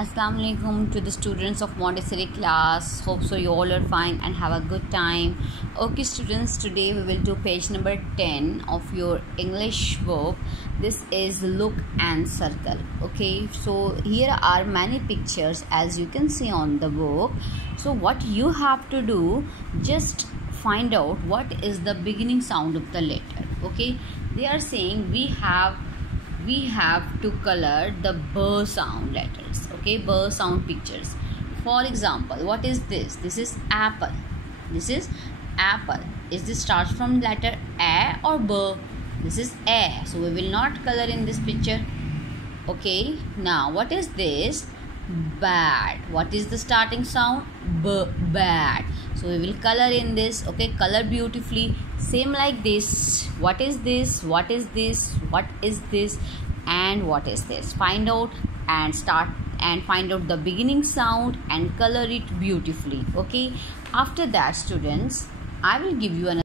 Assalamu alaikum to the students of Montessori class. Hope so you all are fine and have a good time. Okay students, today we will do page number 10 of your English book. This is look and circle. Okay, so here are many pictures as you can see on the book. So what you have to do, just find out what is the beginning sound of the letter. Okay, they are saying we have to color the b sound letters. Okay, b sound pictures. For example, what is this? This is apple. This is apple. Is this starts from letter a or b? This is a, so we will not color in this picture. Okay, now what is this? Bad. What is the starting sound? B, bad. So we will color in this. Okay, color beautifully. Same like this. What is this? What is this? What is this? And what is this? Find out and start and find out the beginning sound and color it beautifully. Okay, after that students, I will give you another